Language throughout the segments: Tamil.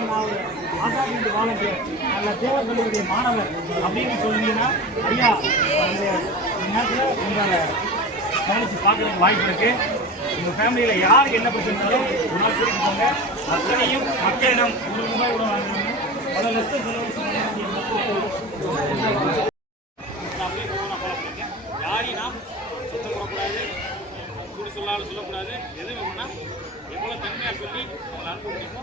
எடுத்துட்டு வா. ஆசாரியர் வாலண்டியர் அல்ல தேவ மாணவர் அப்படின்னு சொன்னீங்கன்னா ஐயா அந்த நேரத்தில் உங்களை கவனிச்சு பார்க்கறதுக்கு வாய்ப்பு இருக்குது உங்க ஃபேமிலியில் யார் என்ன பிரச்சனைனாலும் ஒரு நாள் கூட்டிட்டு போங்க. அத்தனையும் மக்களிடம் ஒரு ரூபாய் கூட வாங்கணும் பல லட்சம் செலவு அப்படியே போகணும் யாரையும் நாம் சுத்தம் போடக்கூடாது. சுடு சொல்லாலும் சொல்லக்கூடாது. எதுவும் வேணா எவ்வளோ தன்மையாக சொல்லி அவங்களை அனுப்ப முடியுமோ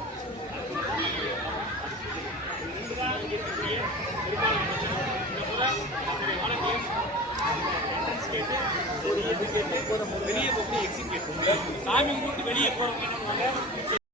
வெளியே போய் எக்ஸிட் கேட்டு சாமி கூப்பிட்டு வெளியே போகிறவங்க என்ன பண்ணுவாங்க?